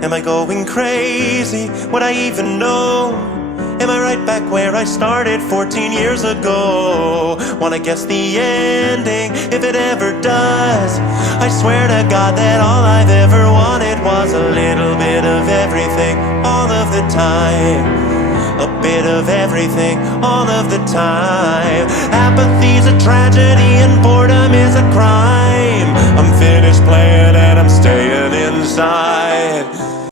Am I going crazy? Would I even know? Am I right back where I started 14 years ago? Wanna guess the ending, if it ever does. I swear to God that all I've ever wanted was a little bit of everything, all of the time. A bit of everything, all of the time. Apathy's a tragedy and boredom is a crime. I'm finished playing